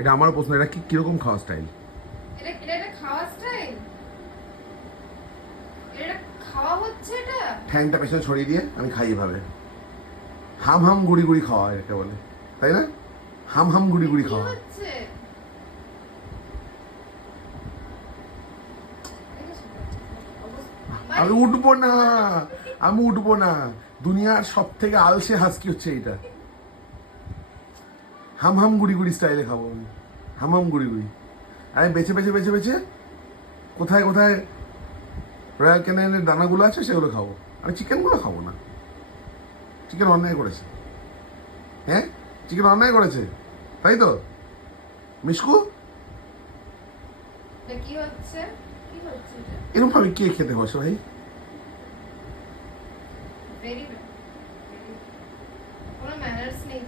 এটা আমার প্রশ্ন, এটা কিরকম খাওয়া স্টাইল? এটা এটা এটা খাওয়া স্টাইল? এটা খাওয়া হচ্ছে এটা? ঠ্যাংটা পেছনে ছড়িয়ে দিয়ে আমি খাই এভাবে। হাম হাম গুড়ি গুড়ি খাওয়া এটা বলে, তাই না? হাম হাম গুড়ি গুড়ি কি খাওয়া। হচ্ছে? আমি উঠবো না, আমি উঠবো না। দুনিয়ার সব থেকে আলসে হাসকি হচ্ছে এইটা। হাম হাম গুড়ি গুড়ি স্টাইলে খাবো আমি, হাম হাম গুড়ি গুড়ি। আমি বেছে বেছে বেছে বেছে কোথায় কোথায় রয়্যাল ক্যানিনের দানাগুলো আছে সেগুলো খাবো। আমি চিকেনগুলো খাবো না। চিকেন অন্যায় করেছে, হ্যাঁ, চিকেন অন্যায় করেছে, তাই তো মিশকু? এটা কি হচ্ছে? কি হচ্ছে এটা? এরকম ভাবে কে খেতে বসে ভাই? Very bad. কোনো ম্যানার্স নেই।